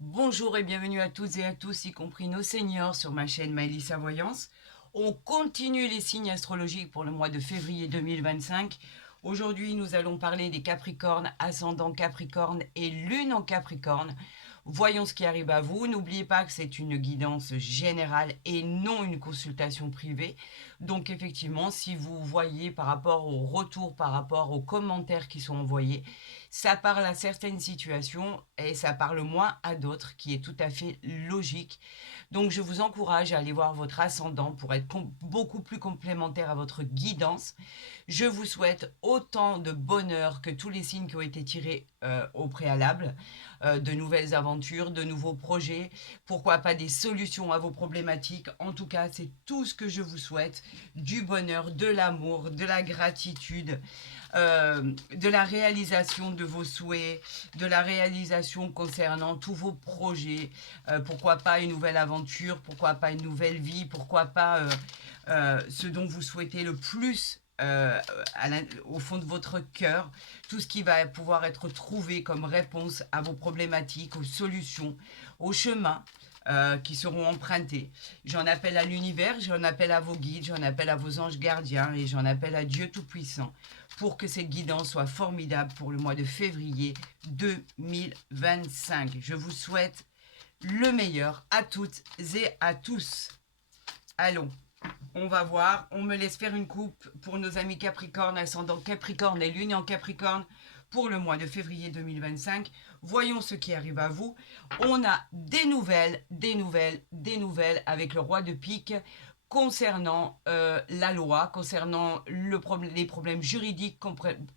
Bonjour et bienvenue à toutes et à tous, y compris nos seniors, sur ma chaîne Maëlys Voyance. On continue les signes astrologiques pour le mois de février 2025. Aujourd'hui, nous allons parler des Capricornes, ascendant Capricorne et lune en Capricorne. Voyons ce qui arrive à vous. N'oubliez pas que c'est une guidance générale et non une consultation privée. Donc effectivement, si vous voyez par rapport au retour, par rapport aux commentaires qui sont envoyés, ça parle à certaines situations et ça parle moins à d'autres, qui est tout à fait logique. Donc je vous encourage à aller voir votre ascendant pour être beaucoup plus complémentaire à votre guidance. Je vous souhaite autant de bonheur que tous les signes qui ont été tirés au préalable, de nouvelles aventures, de nouveaux projets, pourquoi pas des solutions à vos problématiques. En tout cas, c'est tout ce que je vous souhaite, du bonheur, de l'amour, de la gratitude, de la réalisation de vos souhaits, de la réalisation concernant tous vos projets, pourquoi pas une nouvelle aventure, pourquoi pas une nouvelle vie, pourquoi pas ce dont vous souhaitez le plus au fond de votre cœur, tout ce qui va pouvoir être trouvé comme réponse à vos problématiques, aux solutions, aux chemins qui seront empruntés. J'en appelle à l'univers, j'en appelle à vos guides, j'en appelle à vos anges gardiens et j'en appelle à Dieu Tout-Puissant pour que cette guidance soit formidable pour le mois de février 2025. Je vous souhaite le meilleur à toutes et à tous. Allons, on va voir. On me laisse faire une coupe pour nos amis Capricorne, ascendant Capricorne et lune en Capricorne pour le mois de février 2025. Voyons ce qui arrive à vous. On a des nouvelles avec le roi de pique concernant la loi, concernant les problèmes juridiques,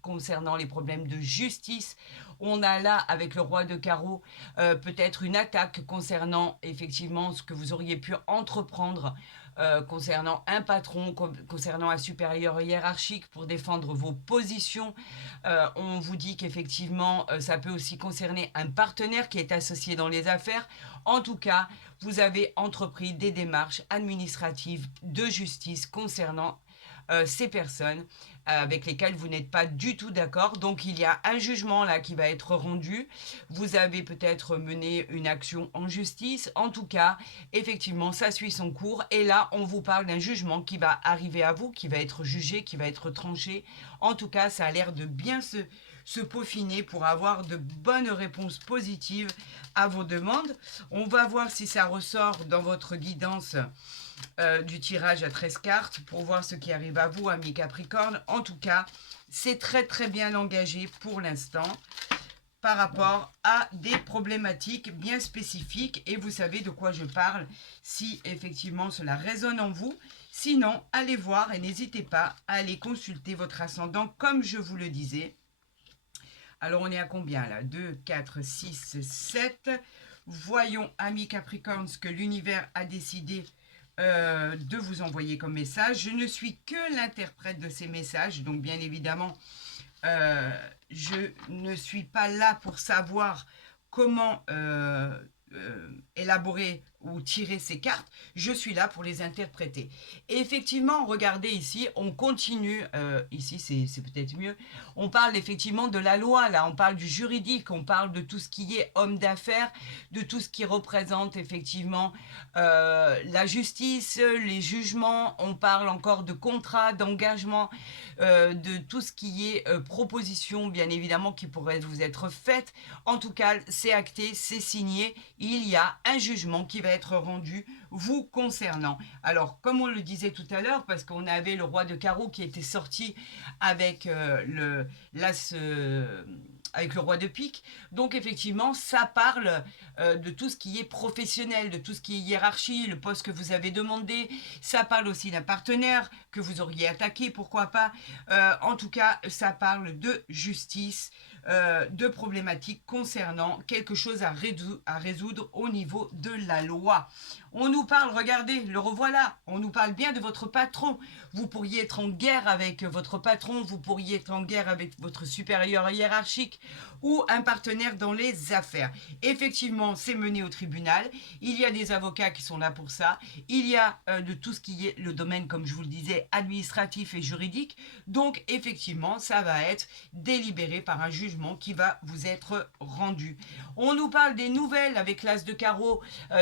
concernant les problèmes de justice. On a là, avec le roi de carreau, peut-être une attaque concernant effectivement ce que vous auriez pu entreprendre concernant un patron, concernant un supérieur hiérarchique pour défendre vos positions. On vous dit qu'effectivement, ça peut aussi concerner un partenaire qui est associé dans les affaires. En tout cas, vous avez entrepris des démarches administratives de justice concernant ces personnes avec lesquelles vous n'êtes pas du tout d'accord. Donc il y a un jugement là qui va être rendu. Vous avez peut-être mené une action en justice. En tout cas, effectivement, ça suit son cours. Et là, on vous parle d'un jugement qui va arriver à vous, qui va être jugé, qui va être tranché. En tout cas, ça a l'air de bien se peaufiner pour avoir de bonnes réponses positives à vos demandes. On va voir si ça ressort dans votre guidance du tirage à 13 cartes pour voir ce qui arrive à vous, amis Capricorne. En tout cas, c'est très très bien engagé pour l'instant par rapport à des problématiques bien spécifiques et vous savez de quoi je parle si effectivement cela résonne en vous. Sinon, allez voir et n'hésitez pas à aller consulter votre ascendant comme je vous le disais. Alors on est à combien là? 2, 4, 6, 7. Voyons, amis Capricorne, ce que l'univers a décidé de vous envoyer comme message. Je ne suis que l'interprète de ces messages, donc bien évidemment, je ne suis pas là pour savoir comment élaborer ou tirer ces cartes, je suis là pour les interpréter. Et effectivement, regardez ici, on continue, ici c'est peut-être mieux, on parle effectivement de la loi, là on parle du juridique, on parle de tout ce qui est homme d'affaires, de tout ce qui représente effectivement la justice, les jugements, on parle encore de contrats, d'engagement, de tout ce qui est proposition, bien évidemment, qui pourrait vous être faite. En tout cas, c'est acté, c'est signé, il y a un jugement qui va être rendu vous concernant. Alors, comme on le disait tout à l'heure, parce qu'on avait le roi de carreau qui était sorti avec l'as... avec le roi de pique. Donc effectivement, ça parle de tout ce qui est professionnel, de tout ce qui est hiérarchie, le poste que vous avez demandé. Ça parle aussi d'un partenaire que vous auriez attaqué, pourquoi pas. En tout cas, ça parle de justice, de problématiques concernant quelque chose à résoudre au niveau de la loi. On nous parle, regardez, le revoilà, on nous parle bien de votre patron. Vous pourriez être en guerre avec votre patron, vous pourriez être en guerre avec votre supérieur hiérarchique ou un partenaire dans les affaires. Effectivement, c'est mené au tribunal. Il y a des avocats qui sont là pour ça. Il y a de tout ce qui est le domaine, comme je vous le disais, administratif et juridique. Donc, effectivement, ça va être délibéré par un juge changement qui va vous être rendu. On nous parle des nouvelles avec l'as de carreau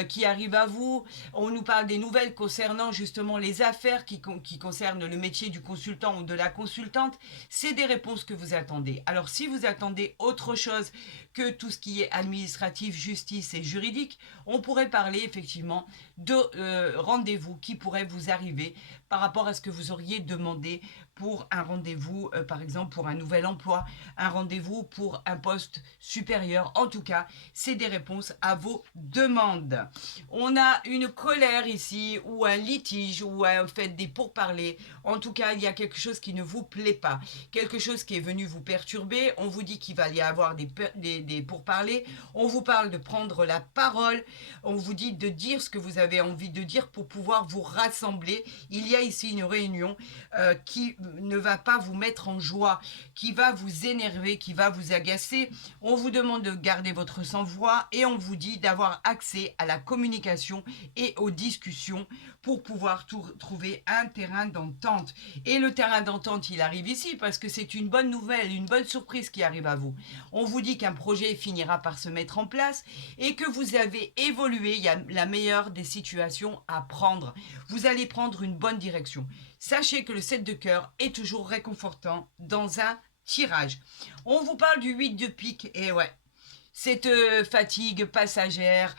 qui arrive à vous. On nous parle des nouvelles concernant justement les affaires qui concernent le métier du consultant ou de la consultante. C'est des réponses que vous attendez. Alors si vous attendez autre chose que tout ce qui est administratif, justice et juridique, on pourrait parler effectivement de rendez-vous qui pourraient vous arriver par rapport à ce que vous auriez demandé pour un rendez-vous, par exemple pour un nouvel emploi, un rendez-vous pour un poste supérieur. En tout cas, c'est des réponses à vos demandes. On a une colère ici, ou un litige, ou en fait des pourparlers. En tout cas, il y a quelque chose qui ne vous plaît pas, quelque chose qui est venu vous perturber. On vous dit qu'il va y avoir des pourparlers. On vous parle de prendre la parole. On vous dit de dire ce que vous avez envie de dire pour pouvoir vous rassembler. Il y a ici une réunion qui ne va pas vous mettre en joie, qui va vous énerver, qui va vous agacer. On vous demande de garder votre sang-froid et on vous dit d'avoir accès à la communication et aux discussions pour pouvoir trouver un terrain d'entente. Et le terrain d'entente, il arrive ici parce que c'est une bonne nouvelle, une bonne surprise qui arrive à vous. On vous dit qu'un projet finira par se mettre en place et que vous avez évolué. Il y a la meilleure des situations à prendre. Vous allez prendre une bonne direction. Sachez que le 7 de cœur est toujours réconfortant dans un tirage. On vous parle du 8 de pique, et ouais, cette fatigue passagère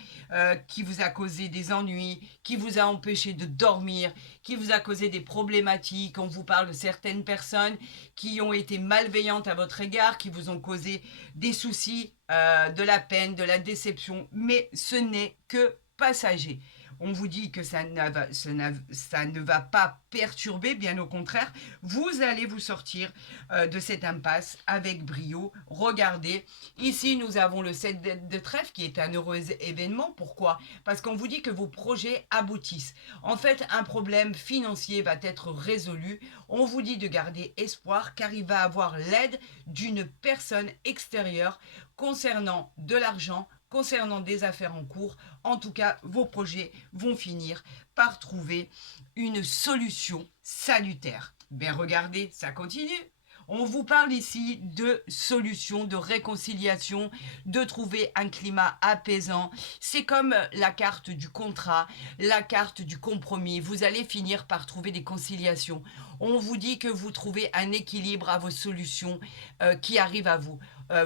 qui vous a causé des ennuis, qui vous a empêché de dormir, qui vous a causé des problématiques. On vous parle de certaines personnes qui ont été malveillantes à votre égard, qui vous ont causé des soucis, de la peine, de la déception, mais ce n'est que passager. On vous dit que ça ne va pas perturber, bien au contraire. Vous allez vous sortir de cette impasse avec brio. Regardez, ici nous avons le 7 de trèfle qui est un heureux événement. Pourquoi? Parce qu'on vous dit que vos projets aboutissent. En fait, un problème financier va être résolu. On vous dit de garder espoir car il va avoir l'aide d'une personne extérieure concernant de l'argent, concernant des affaires en cours. En tout cas, vos projets vont finir par trouver une solution salutaire. Ben regardez, ça continue. On vous parle ici de solutions, de réconciliation, de trouver un climat apaisant. C'est comme la carte du contrat, la carte du compromis. Vous allez finir par trouver des conciliations. On vous dit que vous trouvez un équilibre à vos solutions qui arrivent à vous.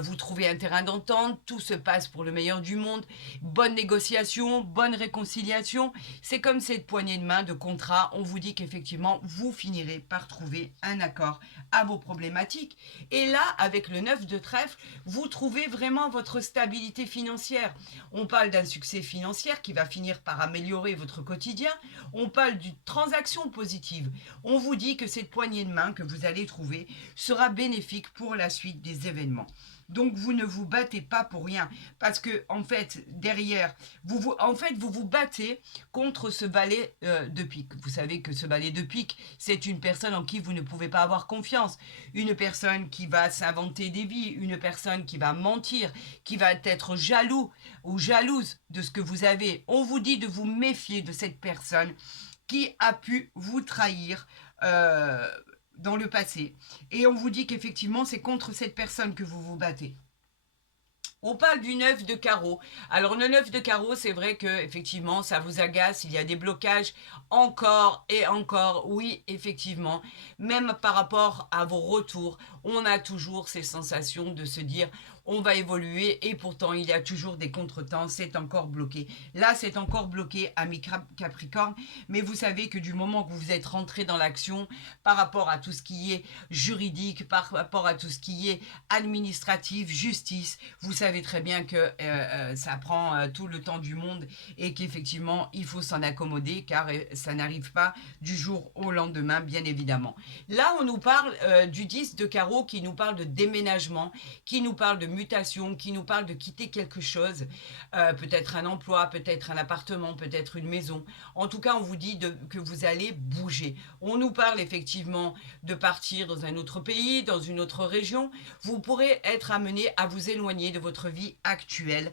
Vous trouvez un terrain d'entente, tout se passe pour le meilleur du monde, bonne négociation, bonne réconciliation. C'est comme cette poignée de main de contrat, on vous dit qu'effectivement, vous finirez par trouver un accord à vos problématiques. Et là, avec le 9 de trèfle, vous trouvez vraiment votre stabilité financière. On parle d'un succès financier qui va finir par améliorer votre quotidien. On parle d'une transaction positive. On vous dit que cette poignée de main que vous allez trouver sera bénéfique pour la suite des événements. Donc vous ne vous battez pas pour rien parce que en fait derrière vous vous battez contre ce valet de pique. Vous savez que ce valet de pique, c'est une personne en qui vous ne pouvez pas avoir confiance, une personne qui va s'inventer des vies, une personne qui va mentir, qui va être jaloux ou jalouse de ce que vous avez. On vous dit de vous méfier de cette personne qui a pu vous trahir dans le passé. Et on vous dit qu'effectivement, c'est contre cette personne que vous vous battez. On parle du 9 de carreau. Alors le 9 de carreau, c'est vrai que effectivement, ça vous agace, il y a des blocages encore et encore. Oui, effectivement, même par rapport à vos retours, on a toujours ces sensations de se dire on va évoluer et pourtant il y a toujours des contretemps, c'est encore bloqué. Là, c'est encore bloqué, ami Capricorne, mais vous savez que du moment que vous êtes rentré dans l'action par rapport à tout ce qui est juridique, par rapport à tout ce qui est administratif, justice, vous savez très bien que ça prend tout le temps du monde et qu'effectivement, il faut s'en accommoder car ça n'arrive pas du jour au lendemain, bien évidemment. Là, on nous parle du 10 de carreau qui nous parle de déménagement, qui nous parle de mutation, qui nous parle de quitter quelque chose, peut-être un emploi, peut-être un appartement, peut-être une maison. En tout cas, on vous dit que vous allez bouger. On nous parle effectivement de partir dans un autre pays, dans une autre région. Vous pourrez être amené à vous éloigner de votre vie actuelle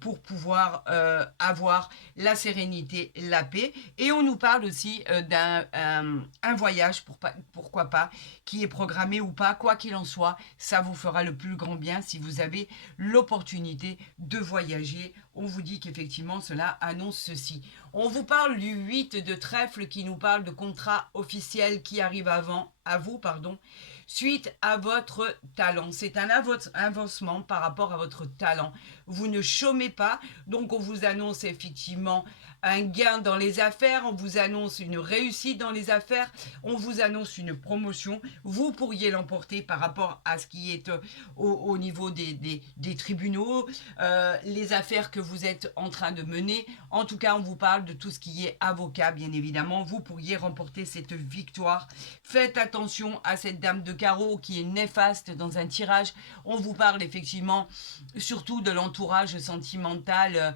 pour pouvoir avoir la sérénité, la paix. Et on nous parle aussi d'un voyage, pourquoi pas, qui est programmé ou pas, quoi qu'il en soit, ça vous fera le plus grand bien si vous avez l'opportunité de voyager. On vous dit qu'effectivement cela annonce ceci. On vous parle du 8 de trèfle qui nous parle de contrat officiel qui arrive à vous, suite à votre talent. C'est un avancement par rapport à votre talent. Vous ne chômez pas, donc on vous annonce effectivement un gain dans les affaires, on vous annonce une réussite dans les affaires, on vous annonce une promotion. Vous pourriez l'emporter par rapport à ce qui est au niveau des tribunaux, les affaires que vous êtes en train de mener. En tout cas, on vous parle de tout ce qui est avocat, bien évidemment. Vous pourriez remporter cette victoire. Faites attention à cette dame de carreau qui est néfaste dans un tirage. On vous parle effectivement surtout de l'entourage sentimental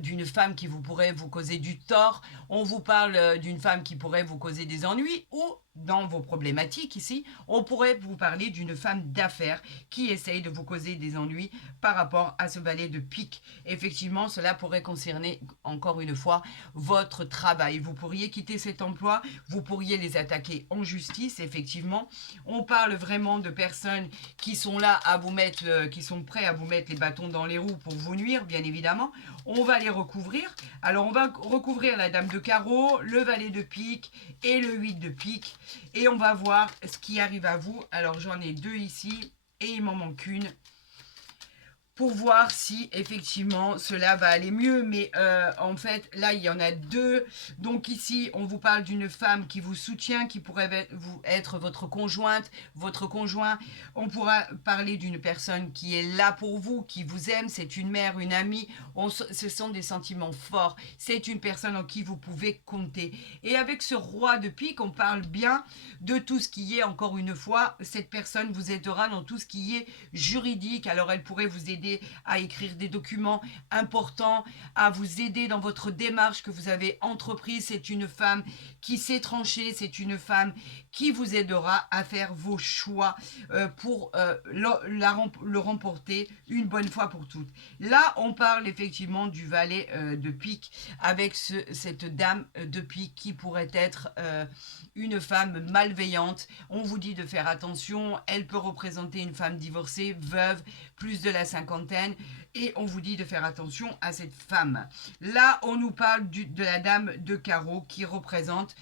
d'une femme qui pourrait vous causer du tort. On vous parle d'une femme qui pourrait vous causer des ennuis ou dans vos problématiques ici, on pourrait vous parler d'une femme d'affaires qui essaye de vous causer des ennuis par rapport à ce valet de pique. Effectivement, cela pourrait concerner, encore une fois, votre travail. Vous pourriez quitter cet emploi, vous pourriez les attaquer en justice, effectivement. On parle vraiment de personnes qui sont là à vous mettre, qui sont prêts à vous mettre les bâtons dans les roues pour vous nuire, bien évidemment. On va les recouvrir. Alors, on va recouvrir la dame de carreau, le valet de pique et le 8 de pique. Et on va voir ce qui arrive à vous. Alors, j'en ai 2 ici et il m'en manque une pour voir si effectivement cela va aller mieux. Mais en fait, là, il y en a 2. Donc ici, on vous parle d'une femme qui vous soutient, qui pourrait être votre conjointe, votre conjoint. On pourra parler d'une personne qui est là pour vous, qui vous aime. C'est une mère, une amie. Ce sont des sentiments forts. C'est une personne en qui vous pouvez compter. Et avec ce roi de pique, on parle bien de tout ce qui est, encore une fois, cette personne vous aidera dans tout ce qui est juridique. Alors, elle pourrait vous aider à écrire des documents importants, à vous aider dans votre démarche que vous avez entreprise. C'est une femme qui sait trancher, c'est une femme qui vous aidera à faire vos choix pour le remporter une bonne fois pour toutes. Là, on parle effectivement du valet de pique avec cette dame de pique qui pourrait être une femme malveillante. On vous dit de faire attention, elle peut représenter une femme divorcée, veuve, plus de la cinquantaine, et on vous dit de faire attention à cette femme. Là, on nous parle de la dame de carreau qui représente,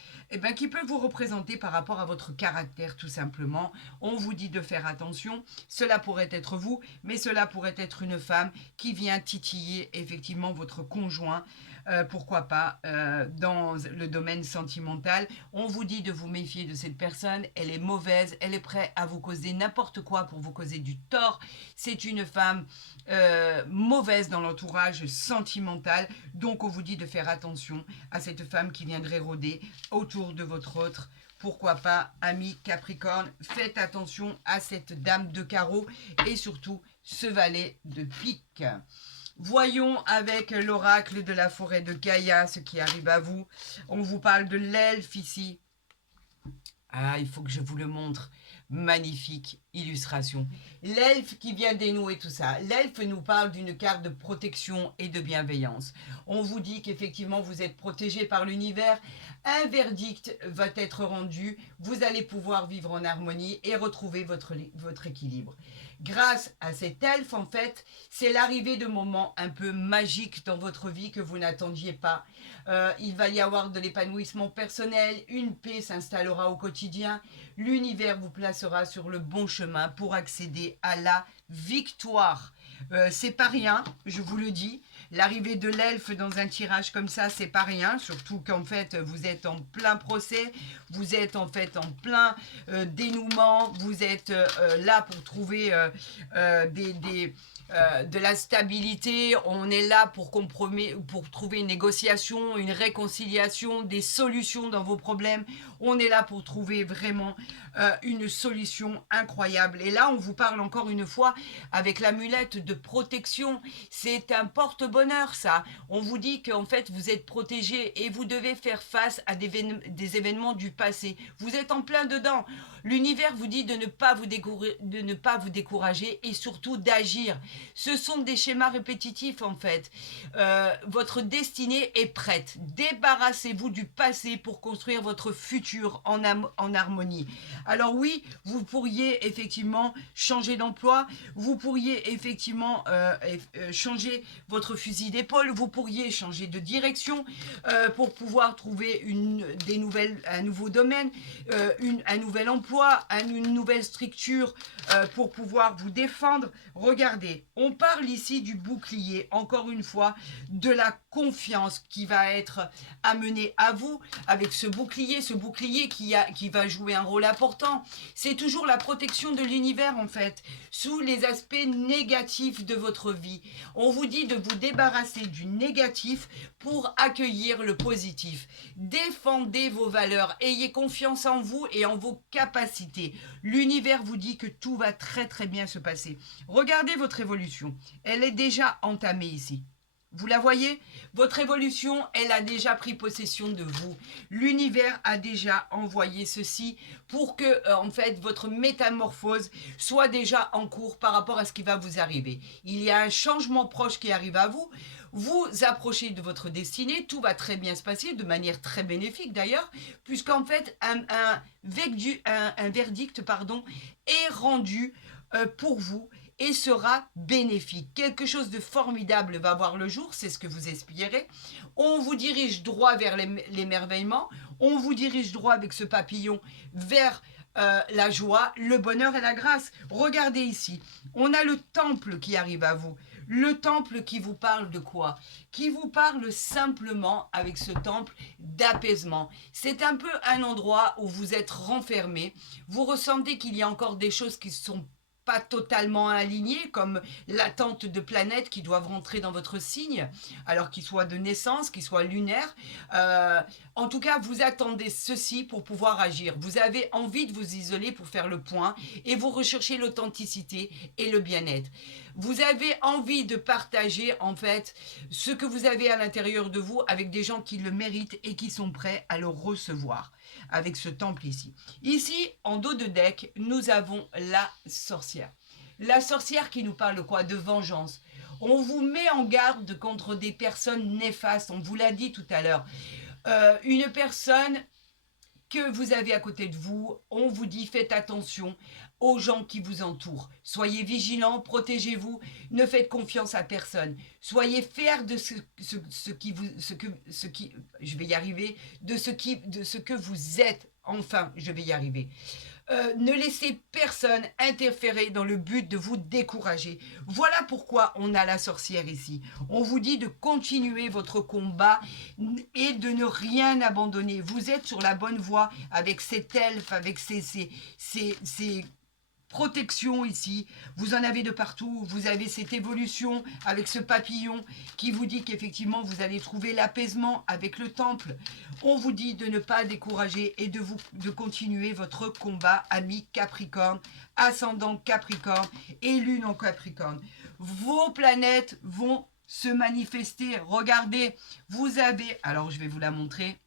qui peut vous représenter par rapport à votre caractère, tout simplement. On vous dit de faire attention. Cela pourrait être vous, mais cela pourrait être une femme qui vient titiller effectivement votre conjoint. Pourquoi pas dans le domaine sentimental. On vous dit de vous méfier de cette personne, elle est mauvaise, elle est prête à vous causer n'importe quoi pour vous causer du tort. C'est une femme mauvaise dans l'entourage sentimental, donc on vous dit de faire attention à cette femme qui viendrait rôder autour de votre autre. Pourquoi pas, amis Capricorne, faites attention à cette dame de carreau et surtout ce valet de pique. Voyons avec l'oracle de la forêt de Gaïa ce qui arrive à vous. On vous parle de l'elfe ici. Ah, il faut que je vous le montre. Magnifique illustration. L'elfe qui vient dénouer tout ça. L'elfe nous parle d'une carte de protection et de bienveillance. On vous dit qu'effectivement vous êtes protégé par l'univers. Un verdict va être rendu. Vous allez pouvoir vivre en harmonie et retrouver votre équilibre. Grâce à cet elfe, en fait, c'est l'arrivée de moments un peu magiques dans votre vie que vous n'attendiez pas. Il va y avoir de l'épanouissement personnel, une paix s'installera au quotidien. L'univers vous placera sur le bon chemin pour accéder à la victoire. C'est pas rien, je vous le dis. L'arrivée de l'elfe dans un tirage comme ça, c'est pas rien, surtout qu'en fait, vous êtes en plein procès, vous êtes en fait en plein dénouement, vous êtes là pour trouver de la stabilité, on est là pour trouver une négociation, une réconciliation, des solutions dans vos problèmes, on est là pour trouver vraiment une solution incroyable. Et là, on vous parle encore une fois avec l'amulette de protection, c'est un porte-bonheur ça. On vous dit qu'en fait, vous êtes protégé et vous devez faire face à des événements du passé. Vous êtes en plein dedans. L'univers vous dit de ne pas vous décourager et surtout d'agir. Ce sont des schémas répétitifs en fait. Votre destinée est prête. Débarrassez-vous du passé pour construire votre futur en harmonie. Alors oui, vous pourriez effectivement changer d'emploi, vous pourriez effectivement changer votre fusil d'épaule, vous pourriez changer de direction pour pouvoir trouver un nouveau domaine, un nouvel emploi, une nouvelle structure pour pouvoir vous défendre. Regardez, on parle ici du bouclier, encore une fois, de la confiance qui va être amenée à vous avec ce bouclier qui va jouer un rôle important. C'est toujours la protection de l'univers en fait, sous les aspects négatifs de votre vie. On vous dit de vous débarrasser du négatif pour accueillir le positif. Défendez vos valeurs, ayez confiance en vous et en vos capacités. L'univers vous dit que tout va très très bien se passer. Regardez votre évolution, elle est déjà entamée ici. Vous la voyez? Votre évolution, elle a déjà pris possession de vous. L'univers a déjà envoyé ceci pour que, en fait, votre métamorphose soit déjà en cours par rapport à ce qui va vous arriver. Il y a un changement proche qui arrive à vous. Vous approchez de votre destinée, tout va très bien se passer, de manière très bénéfique d'ailleurs, puisqu'en fait, un verdict est rendu pour vous et sera bénéfique. Quelque chose de formidable va voir le jour, c'est ce que vous espérez. On vous dirige droit vers l'émerveillement, on vous dirige droit avec ce papillon vers la joie, le bonheur et la grâce. Regardez ici, on a le temple qui arrive à vous. Le temple qui vous parle de quoi? Qui vous parle simplement, avec ce temple, d'apaisement. C'est un peu un endroit où vous êtes renfermé. Vous ressentez qu'il y a encore des choses qui sont pas totalement alignés, comme l'attente de planètes qui doivent rentrer dans votre signe, alors qu'ils soient de naissance, qu'ils soient lunaires. En tout cas, vous attendez ceci pour pouvoir agir. Vous avez envie de vous isoler pour faire le point et vous recherchez l'authenticité et le bien-être. Vous avez envie de partager en fait ce que vous avez à l'intérieur de vous avec des gens qui le méritent et qui sont prêts à le recevoir avec ce temple ici. Ici, en dos de deck, nous avons la sorcière. La sorcière qui nous parle de quoi? De vengeance. On vous met en garde contre des personnes néfastes, on vous l'a dit tout à l'heure. Une personne que vous avez à côté de vous, on vous dit faites attention aux gens qui vous entourent. Soyez vigilants, protégez-vous, ne faites confiance à personne. Soyez fiers de ce que vous êtes. Enfin, je vais y arriver. Ne laissez personne interférer dans le but de vous décourager. Voilà pourquoi on a la sorcière ici. On vous dit de continuer votre combat et de ne rien abandonner. Vous êtes sur la bonne voie avec cet elfe, avec ces protection ici, vous en avez de partout, vous avez cette évolution avec ce papillon qui vous dit qu'effectivement vous allez trouver l'apaisement avec le temple. On vous dit de ne pas décourager et de continuer votre combat, ami Capricorne, ascendant Capricorne et lune en Capricorne. Vos planètes vont se manifester. Regardez, vous avez, alors je vais vous la montrer.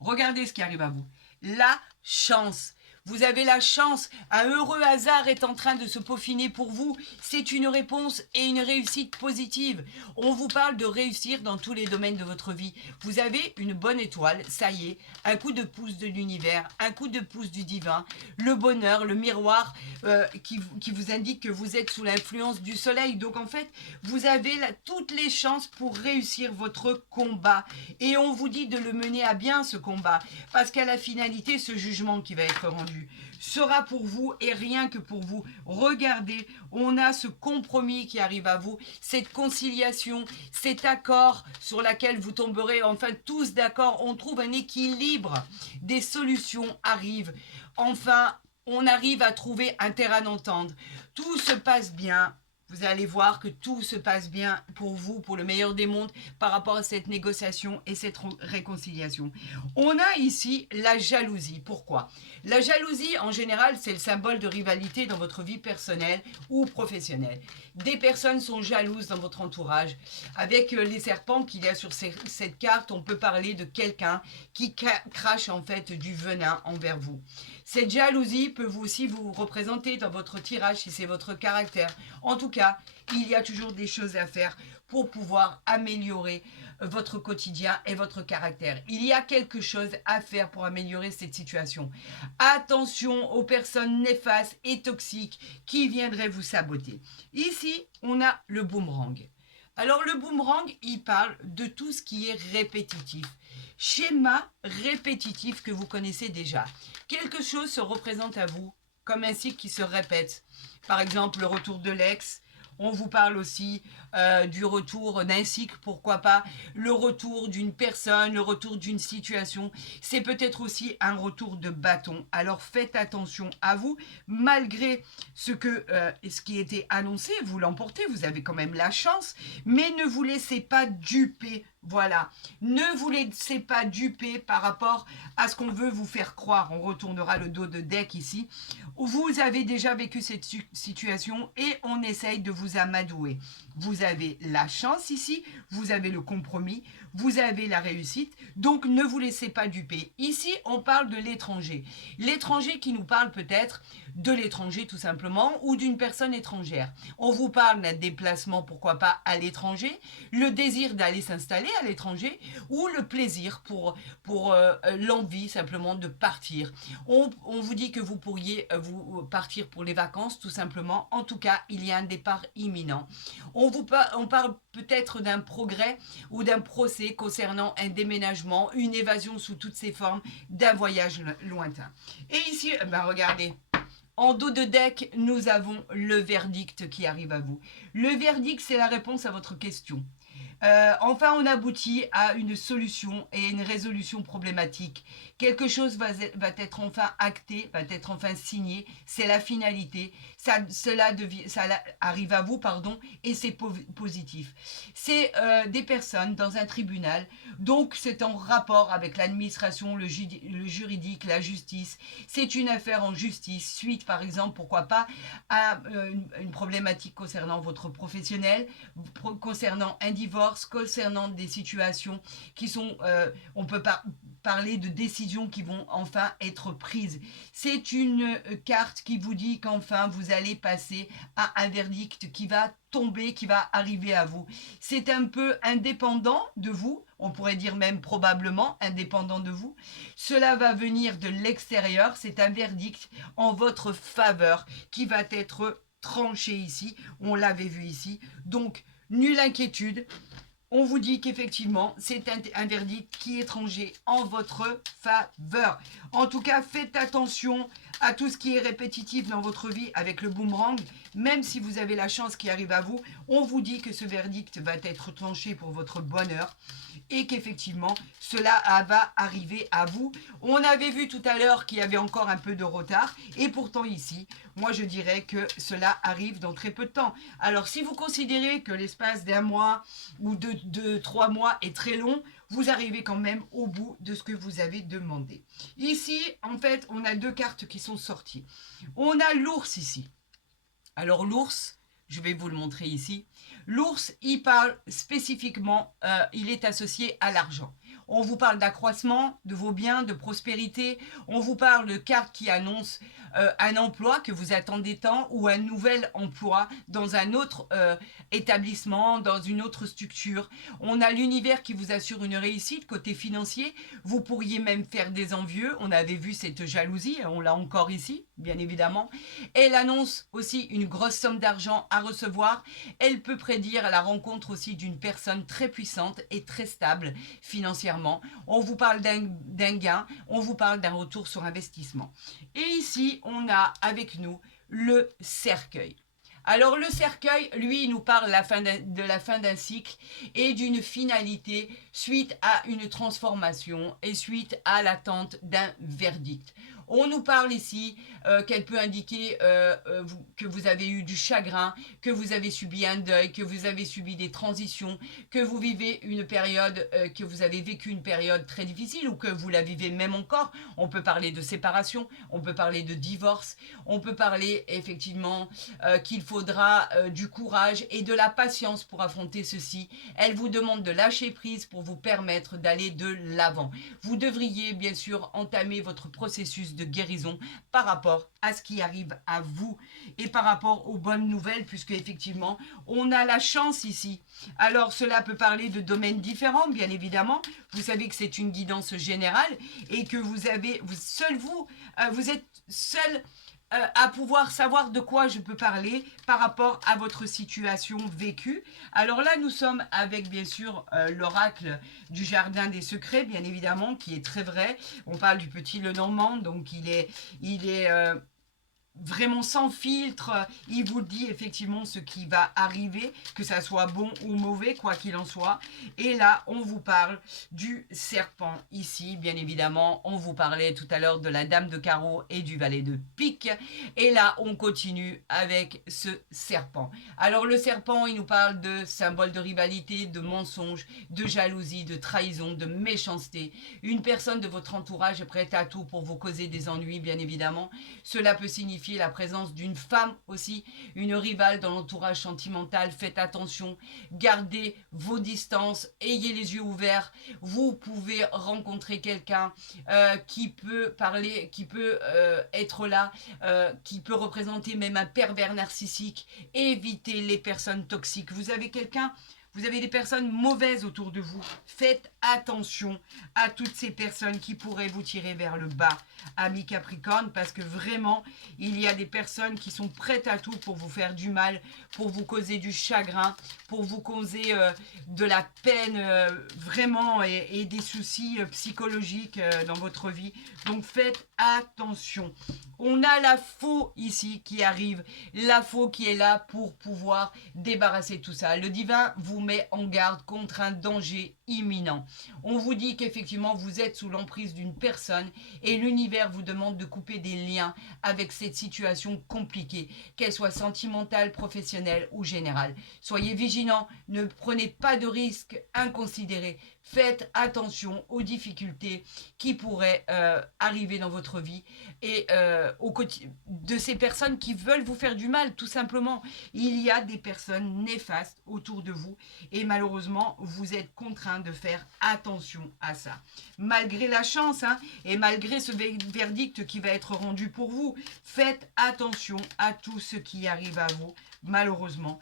Regardez ce qui arrive à vous. La chance. Vous avez la chance, un heureux hasard est en train de se peaufiner pour vous. C'est une réponse et une réussite positive. On vous parle de réussir dans tous les domaines de votre vie. Vous avez une bonne étoile, ça y est, un coup de pouce de l'univers, un coup de pouce du divin, le bonheur, le miroir qui vous indique que vous êtes sous l'influence du soleil. Donc en fait, vous avez toutes les chances pour réussir votre combat. Et on vous dit de le mener à bien ce combat, parce qu'à la finalité, ce jugement qui va être rendu prétendu sera pour vous et rien que pour vous. Regardez, on a ce compromis qui arrive à vous, cette conciliation, cet accord sur lequel vous tomberez enfin tous d'accord. On trouve un équilibre, des solutions arrivent. Enfin, on arrive à trouver un terrain d'entente. Tout se passe bien. Vous allez voir que tout se passe bien pour vous, pour le meilleur des mondes, par rapport à cette négociation et cette réconciliation. On a ici la jalousie. Pourquoi? La jalousie, en général, c'est le symbole de rivalité dans votre vie personnelle ou professionnelle. Des personnes sont jalouses dans votre entourage. Avec les serpents qu'il y a sur cette carte, on peut parler de quelqu'un qui crache en fait du venin envers vous. Cette jalousie peut aussi vous représenter dans votre tirage si c'est votre caractère. En tout cas, il y a toujours des choses à faire pour pouvoir améliorer votre quotidien et votre caractère. Il y a quelque chose à faire pour améliorer cette situation. Attention aux personnes néfastes et toxiques qui viendraient vous saboter. Ici, on a le boomerang. Alors le boomerang, il parle de tout ce qui est répétitif. Schéma répétitif que vous connaissez déjà. Quelque chose se représente à vous comme un cycle qui se répète. Par exemple, le retour de l'ex. On vous parle aussi du retour d'un cycle, pourquoi pas, le retour d'une personne, le retour d'une situation. C'est peut-être aussi un retour de bâton. Alors faites attention à vous, malgré ce qui était annoncé, vous l'emportez, vous avez quand même la chance, mais ne vous laissez pas duper. Voilà, ne vous laissez pas duper par rapport à ce qu'on veut vous faire croire. On retournera le dos de deck ici. Vous avez déjà vécu cette situation et on essaye de vous amadouer. Vous avez la chance ici, vous avez le compromis, vous avez la réussite, donc ne vous laissez pas duper. Ici, on parle de l'étranger. L'étranger qui nous parle peut-être de l'étranger tout simplement ou d'une personne étrangère. On vous parle d'un déplacement, pourquoi pas, à l'étranger, le désir d'aller s'installer à l'étranger ou le plaisir pour l'envie simplement de partir. On vous dit que vous pourriez vous partir pour les vacances tout simplement. En tout cas, il y a un départ imminent. On parle peut-être d'un progrès ou d'un procès concernant un déménagement, une évasion sous toutes ses formes, d'un voyage lointain. Et ici, regardez, en dos de deck, nous avons le verdict qui arrive à vous. Le verdict, c'est la réponse à votre question. Enfin, on aboutit à une solution et une résolution problématique. Quelque chose va être enfin acté, va être enfin signé. C'est la finalité. Ça arrive à vous, pardon, et c'est positif. C'est des personnes dans un tribunal. Donc, c'est en rapport avec l'administration, le juridique, la justice. C'est une affaire en justice, suite, par exemple, pourquoi pas, à une problématique concernant votre professionnel, concernant un divorce, concernant des situations qui sont, on peut parler de décisions qui vont enfin être prises. C'est une carte qui vous dit qu'enfin vous allez passer à un verdict qui va tomber, qui va arriver à vous. C'est un peu indépendant de vous, on pourrait dire même probablement indépendant de vous. Cela va venir de l'extérieur, c'est un verdict en votre faveur qui va être tranché ici, on l'avait vu ici. Donc, nulle inquiétude. On vous dit qu'effectivement, c'est un verdict qui est tranché en votre faveur. En tout cas, faites attention à tout ce qui est répétitif dans votre vie avec le boomerang. Même si vous avez la chance qui arrive à vous, on vous dit que ce verdict va être tranché pour votre bonheur et qu'effectivement, cela va arriver à vous. On avait vu tout à l'heure qu'il y avait encore un peu de retard et pourtant ici, moi je dirais que cela arrive dans très peu de temps. Alors si vous considérez que l'espace d'un mois ou de 3 mois est très long, vous arrivez quand même au bout de ce que vous avez demandé. Ici, en fait, on a deux cartes qui sont sorties. On a l'ours ici. Alors l'ours, je vais vous le montrer ici. L'ours, il parle spécifiquement, il est associé à l'argent. On vous parle d'accroissement de vos biens, de prospérité. On vous parle de cartes qui annoncent un emploi que vous attendez tant ou un nouvel emploi dans un autre établissement, dans une autre structure. On a l'univers qui vous assure une réussite côté financier. Vous pourriez même faire des envieux. On avait vu cette jalousie, on l'a encore ici, bien évidemment. Elle annonce aussi une grosse somme d'argent à recevoir. Elle peut prédire la rencontre aussi d'une personne très puissante et très stable financièrement financièrement, on vous parle d'un gain, on vous parle d'un retour sur investissement. Et ici, on a avec nous le cercueil. Alors le cercueil, lui, il nous parle de la fin d'un cycle et d'une finalité suite à une transformation et suite à l'attente d'un verdict. On nous parle ici qu'elle peut indiquer que vous avez eu du chagrin, que vous avez subi un deuil, que vous avez subi des transitions, que vous vivez une période, que vous avez vécu une période très difficile ou que vous la vivez même encore. On peut parler de séparation, on peut parler de divorce, on peut parler effectivement qu'il faudra du courage et de la patience pour affronter ceci. Elle vous demande de lâcher prise pour vous permettre d'aller de l'avant. Vous devriez bien sûr entamer votre processus de guérison par rapport à ce qui arrive à vous et par rapport aux bonnes nouvelles, puisque effectivement on a la chance ici. Alors cela peut parler de domaines différents, bien évidemment. Vous savez que c'est une guidance générale et que vous êtes seul à pouvoir savoir de quoi je peux parler par rapport à votre situation vécue. Alors là, nous sommes avec, bien sûr, l'oracle du Jardin des Secrets, bien évidemment, qui est très vrai. On parle du petit Lenormand, donc il est vraiment sans filtre, il vous dit effectivement ce qui va arriver, que ça soit bon ou mauvais, quoi qu'il en soit. Et là, on vous parle du serpent ici, bien évidemment. On vous parlait tout à l'heure de la dame de carreau et du valet de pique. Et là, on continue avec ce serpent. Alors le serpent, il nous parle de symboles de rivalité, de mensonge, de jalousie, de trahison, de méchanceté. Une personne de votre entourage est prête à tout pour vous causer des ennuis, bien évidemment. Cela peut signifier la présence d'une femme aussi, une rivale dans l'entourage sentimental. Faites attention, gardez vos distances, ayez les yeux ouverts. Vous pouvez rencontrer quelqu'un qui peut parler, qui peut être là, qui peut représenter même un pervers narcissique. Évitez les personnes toxiques. Vous avez quelqu'un... Vous avez des personnes mauvaises autour de vous. Faites attention à toutes ces personnes qui pourraient vous tirer vers le bas, amis Capricorne, parce que vraiment, il y a des personnes qui sont prêtes à tout pour vous faire du mal, pour vous causer du chagrin, pour vous causer de la peine vraiment et des soucis psychologiques dans votre vie. Donc faites attention. On a la faux ici qui arrive, la faux qui est là pour pouvoir débarrasser tout ça. Le divin vous met en garde contre un danger imminent. On vous dit qu'effectivement vous êtes sous l'emprise d'une personne et l'univers vous demande de couper des liens avec cette situation compliquée, qu'elle soit sentimentale, professionnelle ou générale. Soyez vigilants, ne prenez pas de risques inconsidérés. Faites attention aux difficultés qui pourraient arriver dans votre vie et de ces personnes qui veulent vous faire du mal, tout simplement. Il y a des personnes néfastes autour de vous et malheureusement, vous êtes contraints de faire attention à ça. Malgré la chance et malgré ce verdict qui va être rendu pour vous, faites attention à tout ce qui arrive à vous, malheureusement,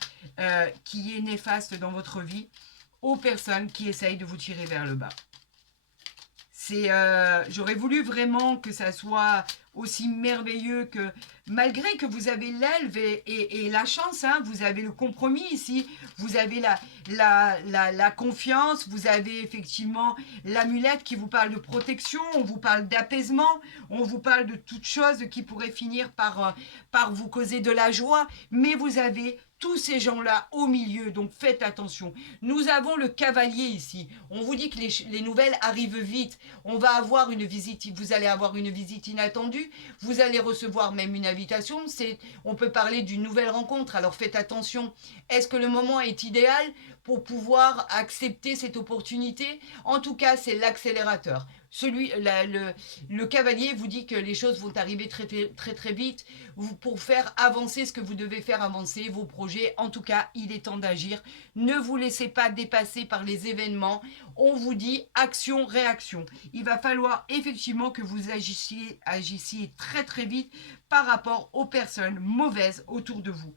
qui est néfaste dans votre vie, aux personnes qui essayent de vous tirer vers le bas. J'aurais voulu vraiment que ça soit aussi merveilleux que, malgré que vous avez l'elfe et la chance, vous avez le compromis ici, vous avez la confiance, vous avez effectivement l'amulette qui vous parle de protection, on vous parle d'apaisement, on vous parle de toutes choses qui pourraient finir par vous causer de la joie, mais vous avez tous ces gens-là au milieu, donc faites attention. Nous avons le cavalier ici. On vous dit que les nouvelles arrivent vite. On va avoir une visite, vous allez avoir une visite inattendue. Vous allez recevoir même une invitation. On peut parler d'une nouvelle rencontre. Alors faites attention. Est-ce que le moment est idéal pour pouvoir accepter cette opportunité? En tout cas, c'est l'accélérateur. Le cavalier vous dit que les choses vont arriver très très très vite pour faire avancer ce que vous devez faire avancer, vos projets. En tout cas, il est temps d'agir. Ne vous laissez pas dépasser par les événements. On vous dit action, réaction. Il va falloir effectivement que vous agissiez très très vite par rapport aux personnes mauvaises autour de vous.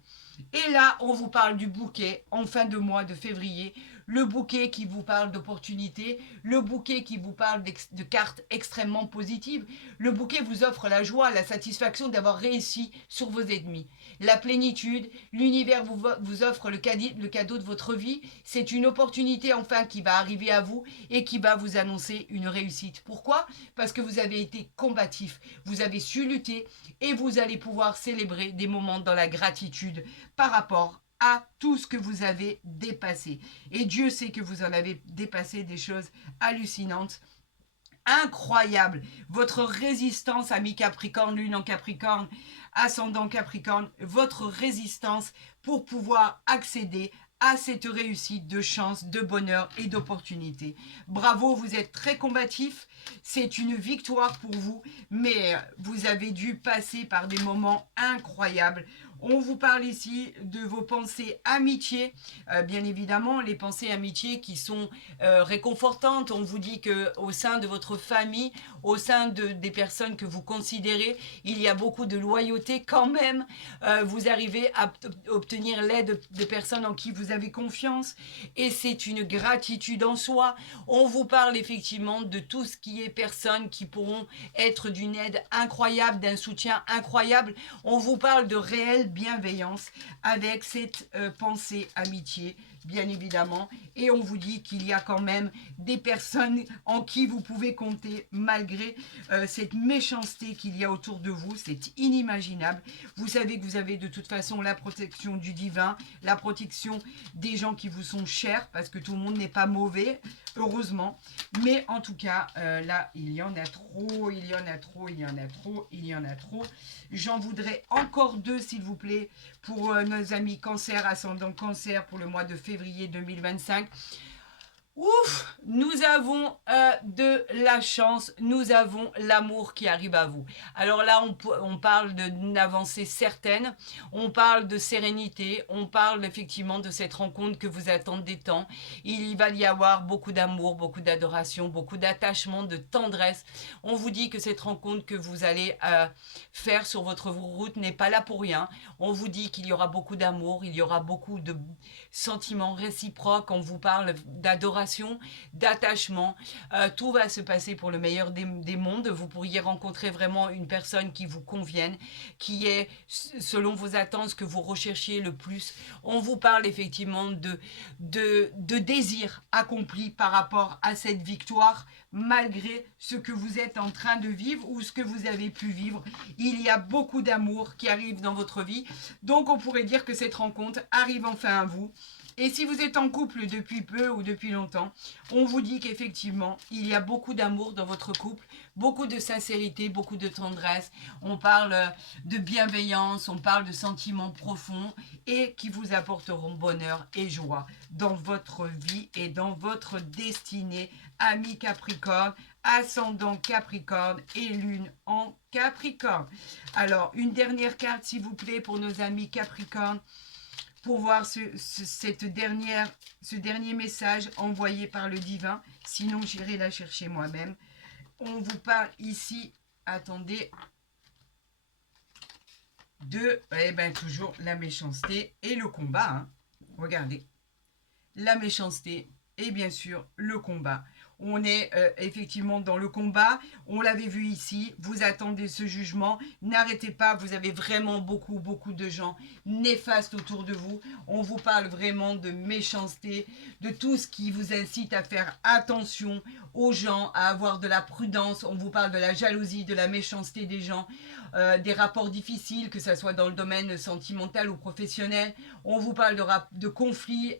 Et là, on vous parle du bouquet en fin de mois de février. Le bouquet qui vous parle d'opportunités, le bouquet qui vous parle de cartes extrêmement positives. Le bouquet vous offre la joie, la satisfaction d'avoir réussi sur vos ennemis. La plénitude, l'univers vous offre le cadeau de votre vie. C'est une opportunité enfin qui va arriver à vous et qui va vous annoncer une réussite. Pourquoi? Parce que vous avez été combatif, vous avez su lutter et vous allez pouvoir célébrer des moments dans la gratitude par rapport à tout ce que vous avez dépassé. Et Dieu sait que vous en avez dépassé des choses hallucinantes, incroyables. Votre résistance, ami Capricorne, lune en Capricorne, ascendant Capricorne, votre résistance pour pouvoir accéder à cette réussite de chance, de bonheur et d'opportunité. Bravo, vous êtes très combatif. C'est une victoire pour vous, mais vous avez dû passer par des moments incroyables. On vous parle ici de vos pensées amitié, bien évidemment, les pensées amitié qui sont réconfortantes. On vous dit qu'au sein de votre famille, au sein des personnes que vous considérez, il y a beaucoup de loyauté quand même. Vous arrivez à obtenir l'aide de personnes en qui vous avez confiance et c'est une gratitude en soi. On vous parle effectivement de tout ce qui est personnes qui pourront être d'une aide incroyable, d'un soutien incroyable. On vous parle de réelle bienveillance avec cette pensée amitié, bien évidemment, et on vous dit qu'il y a quand même des personnes en qui vous pouvez compter malgré cette méchanceté qu'il y a autour de vous. C'est inimaginable. Vous savez que vous avez de toute façon la protection du divin, la protection des gens qui vous sont chers, parce que tout le monde n'est pas mauvais, heureusement. Mais en tout cas, là, il y en a trop, il y en a trop, il y en a trop, il y en a trop. J'en voudrais encore 2, s'il vous plaît, pour nos amis cancer, ascendant cancer, pour le mois de février 2025. Ouf, nous avons de la chance, nous avons l'amour qui arrive à vous. Alors là, on parle d'une avancée certaine, on parle de sérénité, on parle effectivement de cette rencontre que vous attendez tant. Il va y avoir beaucoup d'amour, beaucoup d'adoration, beaucoup d'attachement, de tendresse. On vous dit que cette rencontre que vous allez faire sur votre route n'est pas là pour rien. On vous dit qu'il y aura beaucoup d'amour, il y aura beaucoup de sentiments réciproques, on vous parle d'adoration, d'attachement, tout va se passer pour le meilleur des mondes. Vous pourriez rencontrer vraiment une personne qui vous convienne, qui est selon vos attentes ce que vous recherchiez le plus. On vous parle effectivement de désir accompli par rapport à cette victoire, malgré ce que vous êtes en train de vivre ou ce que vous avez pu vivre. Il y a beaucoup d'amour qui arrive dans votre vie, donc on pourrait dire que cette rencontre arrive enfin à vous. Et si vous êtes en couple depuis peu ou depuis longtemps, on vous dit qu'effectivement, il y a beaucoup d'amour dans votre couple, beaucoup de sincérité, beaucoup de tendresse. On parle de bienveillance, on parle de sentiments profonds et qui vous apporteront bonheur et joie dans votre vie et dans votre destinée, amis Capricorne, ascendant Capricorne et lune en Capricorne. Alors, une dernière carte, s'il vous plaît, pour nos amis Capricorne, pour voir ce dernier message envoyé par le divin. Sinon, j'irai la chercher moi-même. On vous parle ici, attendez, de, toujours la méchanceté et le combat. Hein. Regardez, la méchanceté et bien sûr le combat. On est effectivement dans le combat, on l'avait vu ici, vous attendez ce jugement, n'arrêtez pas, vous avez vraiment beaucoup de gens néfastes autour de vous, on vous parle vraiment de méchanceté, de tout ce qui vous incite à faire attention aux gens, à avoir de la prudence, on vous parle de la jalousie, de la méchanceté des gens, des rapports difficiles, que ce soit dans le domaine sentimental ou professionnel, on vous parle de conflits,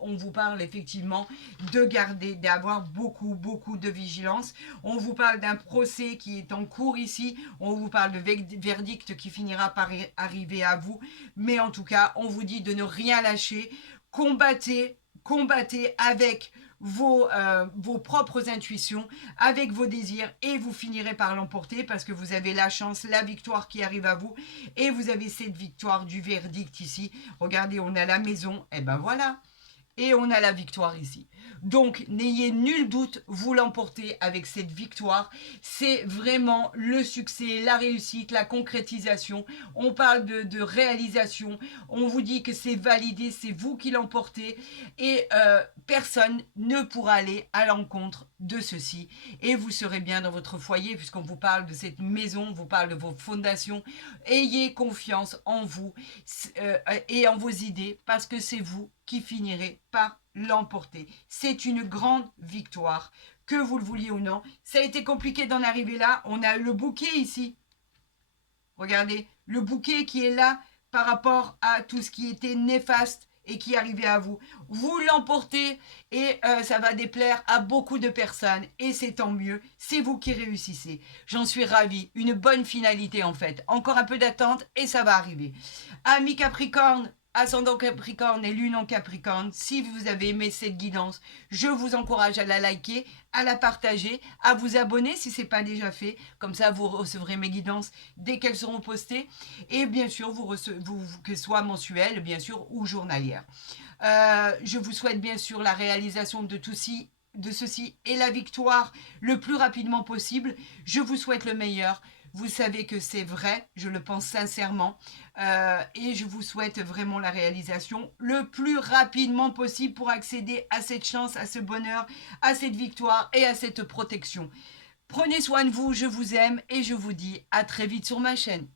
on vous parle effectivement de garder, d'avoir beaucoup de vigilance. On vous parle d'un procès qui est en cours ici. On vous parle de verdict qui finira par arriver à vous. Mais en tout cas, on vous dit de ne rien lâcher. Combattez avec vos propres intuitions, avec vos désirs et vous finirez par l'emporter parce que vous avez la chance, la victoire qui arrive à vous et vous avez cette victoire du verdict ici. Regardez, on a la maison, et ben voilà. Et on a la victoire ici. Donc, n'ayez nul doute, vous l'emportez avec cette victoire. C'est vraiment le succès, la réussite, la concrétisation. On parle de réalisation. On vous dit que c'est validé, c'est vous qui l'emportez. Et personne ne pourra aller à l'encontre de ceci. Et vous serez bien dans votre foyer, puisqu'on vous parle de cette maison, on vous parle de vos fondations. Ayez confiance en vous et en vos idées, parce que c'est vous qui finirez par l'emporter. C'est une grande victoire, que vous le vouliez ou non. Ça a été compliqué d'en arriver là. On a le bouquet ici. Regardez, le bouquet qui est là par rapport à tout ce qui était néfaste et qui arrivait à vous. Vous l'emportez et ça va déplaire à beaucoup de personnes et c'est tant mieux. C'est vous qui réussissez. J'en suis ravie. Une bonne finalité en fait. Encore un peu d'attente et ça va arriver. Amis Capricorne, ascendant Capricorne et lune en Capricorne, si vous avez aimé cette guidance, je vous encourage à la liker, à la partager, à vous abonner si ce n'est pas déjà fait. Comme ça, vous recevrez mes guidances dès qu'elles seront postées. Et bien sûr, qu'elles soient mensuelles, bien sûr, ou journalières. Je vous souhaite bien sûr la réalisation de ceci et la victoire le plus rapidement possible. Je vous souhaite le meilleur. Vous savez que c'est vrai, je le pense sincèrement. Et je vous souhaite vraiment la réalisation le plus rapidement possible pour accéder à cette chance, à ce bonheur, à cette victoire et à cette protection. Prenez soin de vous, je vous aime et je vous dis à très vite sur ma chaîne.